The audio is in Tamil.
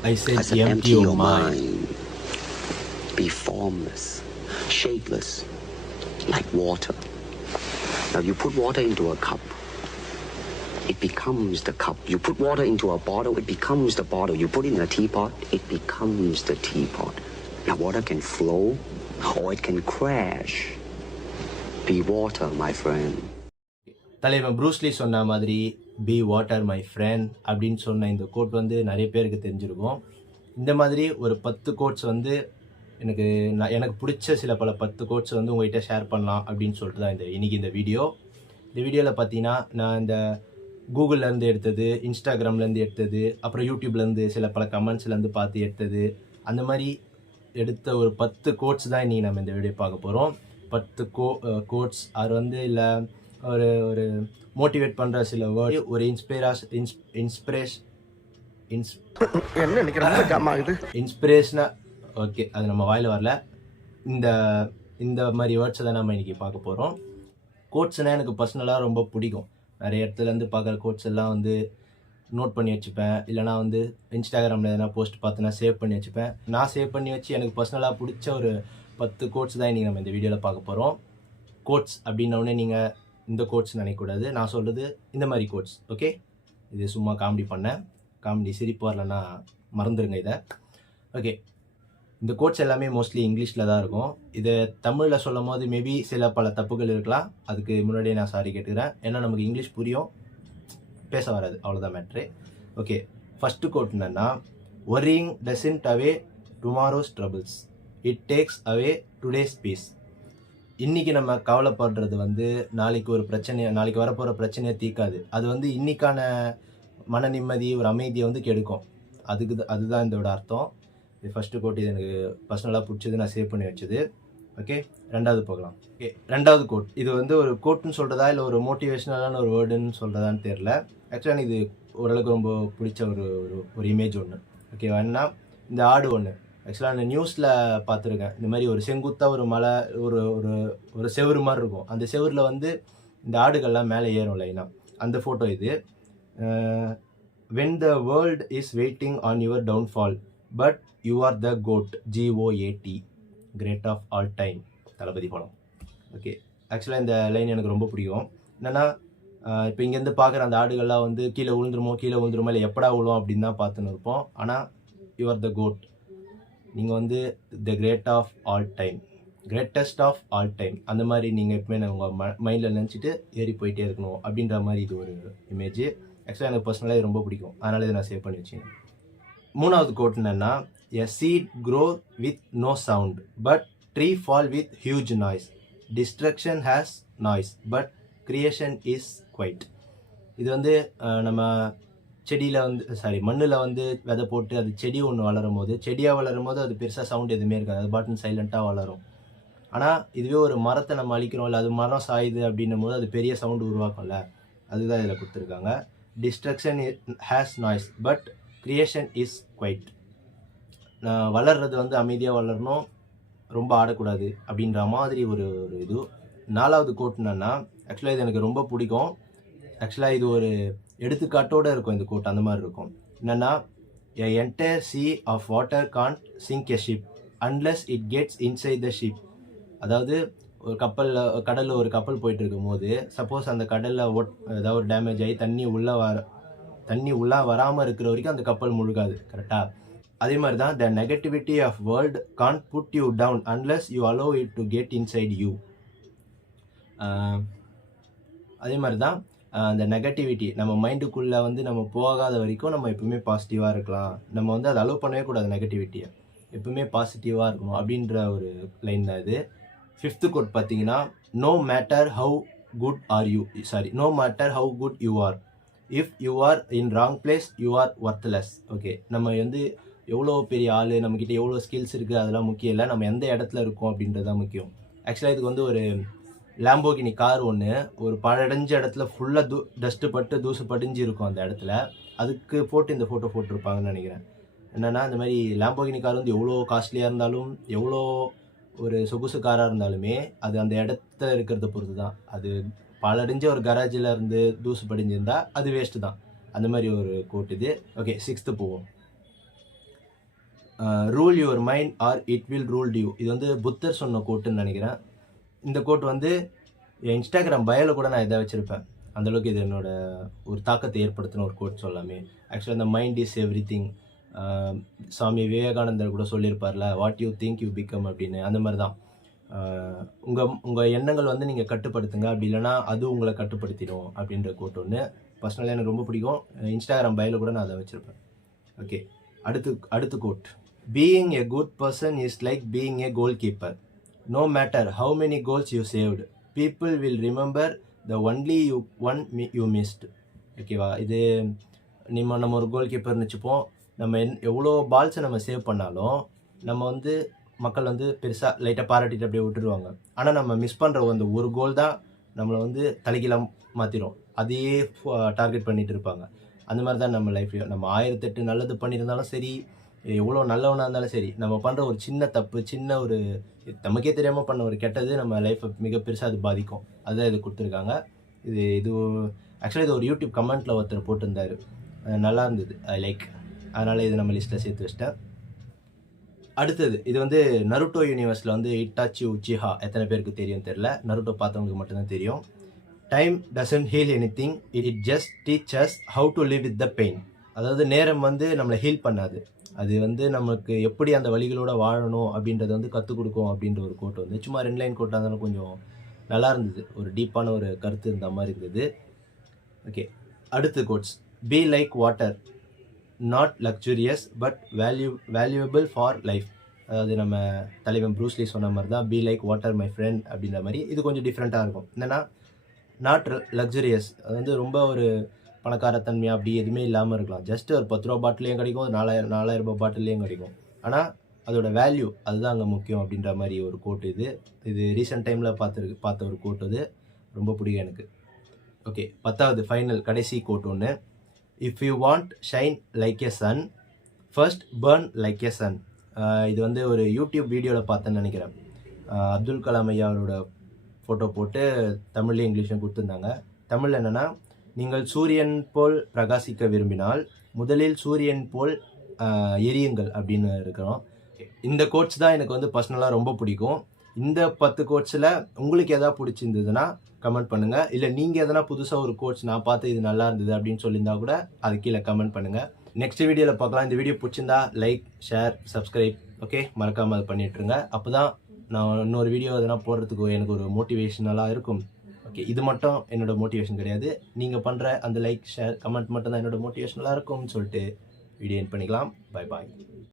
I said, I said empty your mind. Be formless, shapeless, like water. Now you put water into a cup, it becomes the cup. You put water into a bottle, it becomes the bottle. You put it in a teapot, it becomes the teapot. Now water can flow or it can crash. Be water, my friend. தலைவன் ப்ரூஸ்லி சொன்ன மாதிரி பி வாட்டர் மை ஃப்ரெண்ட் அப்படின்னு சொன்ன இந்த கோட் வந்து நிறைய பேருக்கு தெரிஞ்சிருக்கும். இந்த மாதிரி ஒரு 10 கோட்ஸ் வந்து எனக்கு பிடிச்ச பல 10 கோட்ஸ் வந்து உங்கள்கிட்ட ஷேர் பண்ணலாம் அப்படின்னு சொல்லிட்டு தான் இன்னைக்கு இந்த வீடியோவில் பார்த்தீங்கன்னா நான் இந்த கூகுள்லேருந்து எடுத்தது, இன்ஸ்டாகிராம்லேருந்து எடுத்தது, அப்புறம் யூடியூப்லேருந்து பல கமெண்ட்ஸ்லேருந்து பார்த்து எடுத்தது, அந்த மாதிரி எடுத்த ஒரு 10 கோட்ஸ் தான் இன்றைக்கி நம்ம இந்த வீடியோ பார்க்க போகிறோம். 10 கோட்ஸ் அது வந்து இல்லை ஒரு மோட்டிவேட் பண்ணுற சில வேர்ட், ஒரு இன்ஸ்பிரேஷனாக ஓகே, அது நம்ம வாயில் வரல. இந்த மாதிரி வேர்ட்ஸை தான் நம்ம இன்றைக்கி பார்க்க போகிறோம். கோட்ஸ்னால் எனக்கு பர்சனலாக ரொம்ப பிடிக்கும். நிறைய இடத்துலேருந்து பார்க்குற கோட்ஸ் எல்லாம் வந்து நோட் பண்ணி வச்சுப்பேன். இல்லைனா வந்து இன்ஸ்டாகிராமில் எதனா போஸ்ட் பார்த்துனா சேவ் பண்ணி வச்சுப்பேன். நான் சேவ் பண்ணி வச்சு எனக்கு பர்சனலாக பிடிச்ச ஒரு 10 கோட்ஸ் தான் இன்றைக்கி நம்ம இந்த வீடியோவில் பார்க்க போகிறோம். கோட்ஸ் அப்படின்னோடனே நீங்கள் இந்த கோட்ஸ் நினைக்கக்கூடாது. நான் சொல்கிறது இந்த மாதிரி கோட்ஸ். ஓகே, இது சும்மா காமெடி சிரிப்பு வரலன்னா மறந்துடுங்க இதை. ஓகே, இந்த கோட்ஸ் எல்லாமே மோஸ்ட்லி இங்கிலீஷில் தான் இருக்கும். இதை தமிழில் சொல்லும் போது மேபி பல தப்புகள் இருக்கலாம். அதுக்கு முன்னாடியே நான் சாரி கேட்டுக்கிறேன். ஏன்னா நமக்கு இங்கிலீஷ் புரியும், பேச வராது, அவ்வளோதான் மேட்ரு. ஓகே, ஃபஸ்ட்டு கோட் என்னென்னா, worrying doesn't away tomorrow's troubles, it takes away today's peace. இன்றைக்கி நம்ம கவலைப்படுறது வந்து நாளைக்கு வரப்போகிற பிரச்சனையை தீர்க்காது. அது வந்து இன்றைக்கான மன நிம்மதி, ஒரு அமைதியை வந்து கெடுக்கும். அதுதான் இதோட அர்த்தம். இது ஃபஸ்ட்டு கோட். இது எனக்கு பர்சனலாக பிடிச்சது, நான் சேவ் பண்ணி வச்சது. ஓகே, ரெண்டாவது போகலாம். ஓகே, ரெண்டாவது கோட். இது வந்து ஒரு கோட்டுன்னு சொல்கிறதா இல்லை ஒரு மோட்டிவேஷ்னலான ஒரு வேர்டுன்னு சொல்கிறதான்னு தெரில. ஆக்சுவலாக இது ஓரளவுக்கு ரொம்ப பிடிச்ச ஒரு இமேஜ் ஒன்று. ஓகே, வேணா இந்த ஆடு ஒன்று ஆக்சுவலாக நான் நியூஸில் பார்த்துருக்கேன். இந்த மாதிரி ஒரு செங்குத்தாக ஒரு மலை, ஒரு செவுறு மாதிரி இருக்கும். அந்த செவுரில் வந்து இந்த ஆடுகள்லாம் மேலே ஏறும் லைனாக. அந்த ஃபோட்டோ இது. when the world is waiting on your downfall but you are the GOAT, GOAT, great of all time, தளபதி படம். ஓகே, ஆக்சுவலாக இந்த லைன் எனக்கு ரொம்ப பிடிக்கும். என்னென்னா, இப்போ இங்கேருந்து பார்க்குற அந்த ஆடுகள்லாம் வந்து கீழே விழுந்துருமோ இல்லை எப்படா விழும் அப்படின்னு தான் பார்த்துன்னு இருப்போம். ஆனால் யூ ஆர் த கோட், நீங்கள் வந்து the greatest of all time. அந்த மாதிரி நீங்கள் எப்பவுமே உங்கள் மைண்டில் நினச்சிட்டு ஏறி போயிட்டே இருக்கணும் அப்படின்ற மாதிரி இது ஒரு இமேஜ். ஆக்சுவலாக எனக்கு பர்சனலாக இது ரொம்ப பிடிக்கும், அதனால் இதை நான் சேவ் பண்ணி வச்சேன். மூணாவது கோட் என்னென்னா, a seed grow with no sound but tree fall with huge noise, destruction has noise but creation is quiet. இது வந்து நம்ம செடியில் வந்து மண்ணில் வந்து விதை போட்டு அது செடி ஒன்று செடியாக வளரும் போது அது பெருசாக சவுண்ட் எதுவுமே இருக்காது, அது பாட்டுன்னு சைலண்ட்டாக வளரும். ஆனால் இதுவே ஒரு மரத்தை நம்ம அழிக்கிறோம், இல்லை அது மரம் சாயுது அப்படின்னும் போது அது பெரிய சவுண்டு உருவாக்கும்ல, அதுதான் இதில் கொடுத்துருக்காங்க. Destruction has noise but creation is quiet. வளர்றது வந்து அமைதியாக வளரணும், ரொம்ப ஆடக்கூடாது அப்படின்ற மாதிரி ஒரு இது. நாலாவது கோட் என்னன்னா, ஆக்சுவலாக இது எனக்கு ரொம்ப பிடிக்கும். ஆக்சுவலாக இது ஒரு எடுத்துக்காட்டோடு இருக்கும் இந்த கோட். அந்த மாதிரி இருக்கும். என்னென்னா, எ entire sea of water can't sink a ship unless it gets inside the ship. அதாவது ஒரு கடலில் ஒரு கப்பல் போயிட்டு இருக்கும் போது சப்போஸ் அந்த கடலில் ஏதாவது ஒரு டேமேஜ் ஆகி தண்ணி உள்ளே வராமல் இருக்கிற வரைக்கும் அந்த கப்பல் முழுகாது. கரெக்டாக அதே மாதிரி தான், the negativity of world can't put you down unless you allow it to get inside you. அதே மாதிரி தான் அந்த நெகட்டிவிட்டி நம்ம மைண்டுக்குள்ளே வந்து நம்ம போகாத வரைக்கும் நம்ம எப்பவுமே பாசிட்டிவாக இருக்கலாம். நம்ம வந்து அதை அலோவ் பண்ணவே கூடாது, நெகட்டிவிட்டியை எப்பவுமே பாசிட்டிவாக இருக்கணும் அப்படின்ற ஒரு லைன் தான் இது. ஃபிஃப்த்து கோட் பார்த்தீங்கன்னா, no matter how good you are, if you are in wrong place you are worthless. Okay, நம்ம வந்து எவ்வளோ பெரிய ஆள், நம்மக்கிட்ட எவ்வளோ ஸ்கில்ஸ் இருக்குது அதெல்லாம் முக்கியம் இல்லை, நம்ம எந்த இடத்துல இருக்கோம் அப்படின்றது தான் முக்கியம். ஆக்சுவலாக இதுக்கு வந்து ஒரு லாம்போகினி கார் ஒன்று ஒரு பழடைஞ்ச இடத்துல ஃபுல்லாக டஸ்ட்டு தூசு படிஞ்சு இருக்கும் அந்த இடத்துல. அதுக்கு போட்டு இந்த ஃபோட்டோ போட்டிருப்பாங்கன்னு நினைக்கிறேன். என்னென்னா, இந்த மாதிரி லாம்போகினி கார் வந்து எவ்வளோ காஸ்ட்லியாக இருந்தாலும், எவ்வளோ ஒரு சொகுசு காராக இருந்தாலுமே அது அந்த இடத்த இருக்கிறத பொறுத்து தான். அது பழடைஞ்ச ஒரு கராஜில் இருந்து தூசு படிஞ்சிருந்தால் அது வேஸ்ட்டு தான். அந்த மாதிரி ஒரு கோட் இது. ஓகே, 6th போவோம். Rule your mind R it will rule you. இது வந்து புத்தர் சொன்ன கோட்டுன்னு நினைக்கிறேன். இந்த கோட் வந்து என் இன்ஸ்டாகிராம் பயோல கூட நான் இதை வச்சுருப்பேன். அந்தளவுக்கு இது என்னோட ஒரு தாக்கத்தை ஏற்படுத்தின ஒரு கோட் சொல்லாமே. ஆக்சுவலாக இந்த mind is everything. Swami விவேகானந்தர் கூட சொல்லியிருப்பார்ல, what you think you become அப்படின்னு. அந்த மாதிரி தான் உங்கள் எண்ணங்கள் வந்து நீங்கள் கட்டுப்படுத்துங்க, அப்படி இல்லைனா அது உங்களை கட்டுப்படுத்திடும் அப்படின்ற கோட் ஒன்று பர்சனலாக எனக்கு ரொம்ப பிடிக்கும். இன்ஸ்டாகிராம் பயோல கூட நான் அதை வச்சுருப்பேன். ஓகே, அடுத்து quote. Being a good person is like being a goalkeeper. No matter how many goals you saved, people will remember the only you missed. ஓகேவா? இது நம்ம ஒரு கோல் கீப்பர்னு வச்சுப்போம். நம்ம எவ்வளோ பால்ஸை நம்ம சேவ் பண்ணாலும் நம்ம வந்து மக்கள் வந்து பெருசாக லைட்டாக பாராட்டிட்டு அப்படியே விட்டுருவாங்க. ஆனால் நம்ம மிஸ் பண்ணுற அந்த ஒரு கோல் தான் நம்மளை வந்து தலைகீழாக மாற்றிடும். அதையே டார்கெட் பண்ணிட்டு இருப்பாங்க. அந்த மாதிரி தான் நம்ம லைஃப்லையும். நம்ம 1008 நல்லது பண்ணியிருந்தாலும் சரி, எவ்வளோ நல்லவனாக இருந்தாலும் சரி, நம்ம பண்ணுற ஒரு சின்ன தப்பு, சின்ன ஒரு நமக்கே தெரியாமல் பண்ண ஒரு கெட்டது நம்ம லைஃப்பை மிக பெருசாக அது பாதிக்கும். அதுதான் இது கொடுத்துருக்காங்க. இது ஆக்சுவலாக இது ஒரு யூடியூப் கமெண்ட்டில் ஒருத்தர் போட்டிருந்தார். நல்லா இருந்தது, ஐ லைக். அதனால் இது நம்ம லிஸ்ட்டில் சேர்த்து வச்சிட்டேன். அடுத்தது இது வந்து நருட்டோ யூனிவர்ஸில் வந்து இட்டாச்சி உச்சிஹா எத்தனை பேருக்கு தெரியும் தெரியல. நருட்டோ பார்த்தவங்களுக்கு மட்டும்தான் தெரியும். Time doesn't heal anything, it just teaches how to live with the pain. அதாவது நேரம் வந்து நம்மளை ஹீல் பண்ணாது, அது வந்து நமக்கு எப்படி அந்த வழிகளோட வாழணும் அப்படின்றத வந்து கற்றுக் கொடுக்கும் அப்படின்ற ஒரு கோட் வந்து சும்மா 2 லைன் கோட்டாக இருந்தாலும் கொஞ்சம் நல்லா இருந்தது. ஒரு டீப்பான ஒரு கருத்து இருந்த மாதிரி இருந்தது. ஓகே, அடுத்து quotes. Be like water, not luxurious but valuable for life. அதாவது நம்ம தலைவன் ப்ரூஸ்லி சொன்ன மாதிரி தான், be like water my friend அப்படின்ற மாதிரி. இது கொஞ்சம் டிஃப்ரெண்ட்டாக இருக்கும். என்னென்னா நாட் லக்ஸூரியஸ், அது வந்து ரொம்ப ஒரு பணக்காரத்தன்மையாக அப்படி எதுவுமே இல்லாமல் இருக்கலாம். ஜஸ்ட் ஒரு 10 ரூபா பாட்டிலையும் கிடைக்கும், 4000 ரூபாய் பாட்டிலையும் கிடைக்கும். ஆனால் அதோட வேல்யூ அதுதான் அங்கே முக்கியம் அப்படின்ற மாதிரி ஒரு கோட் இது ரீசெண்ட் டைமில் பார்த்த ஒரு கோட். அது ரொம்ப பிடிக்கும் எனக்கு. ஓகே, 10வது ஃபைனல் கடைசி கோட் ஒன்று. If you want shine like a Sun, first burn like a Sun. இது வந்து ஒரு யூடியூப் வீடியோவில் பார்த்தேன்னு நினைக்கிறேன். அப்துல் கலாம் ஐயா அவரோட ஃபோட்டோ போட்டு தமிழ்லையும் இங்கிலீஷ்லையும் கொடுத்துருந்தாங்க. தமிழில் என்னென்னா, நீங்கள் சூரியன் போல் பிரகாசிக்க விரும்பினால் முதலில் சூரியன் போல் எரியுங்கள் அப்படின்னு இருக்கிறோம். இந்த கோட்ஸ் தான் எனக்கு வந்து பர்சனலாக ரொம்ப பிடிக்கும். இந்த 10 கோட்ஸில் உங்களுக்கு எதாவது பிடிச்சிருந்ததுன்னா கமெண்ட் பண்ணுங்கள். இல்லை நீங்கள் எதனா புதுசாக ஒரு கோட்ஸ் நான் பார்த்து இது நல்லா இருந்தது அப்படின்னு சொல்லியிருந்தா கூட அது கீழே கமெண்ட் பண்ணுங்கள். நெக்ஸ்ட் வீடியோவில் பார்க்கலாம். இந்த வீடியோ பிடிச்சிருந்தா லைக், ஷேர், சப்ஸ்கிரைப் ஓகே மறக்காமல் அது பண்ணிட்டுருங்க. அப்போ தான் நான் இன்னொரு வீடியோ எதனா போடுறதுக்கு எனக்கு ஒரு மோட்டிவேஷனலாக இருக்கும். ஓகே, இது மட்டும் என்னோட மோட்டிவேஷன் கிடையாது. நீங்கள் பண்ணுற அந்த லைக், ஷேர், கமெண்ட் மட்டும் தான் என்னோட மோட்டிவேஷனலாக இருக்கும்னு சொல்லிட்டு வீடியோ எண்ட் பண்ணிக்கலாம். Bye bye.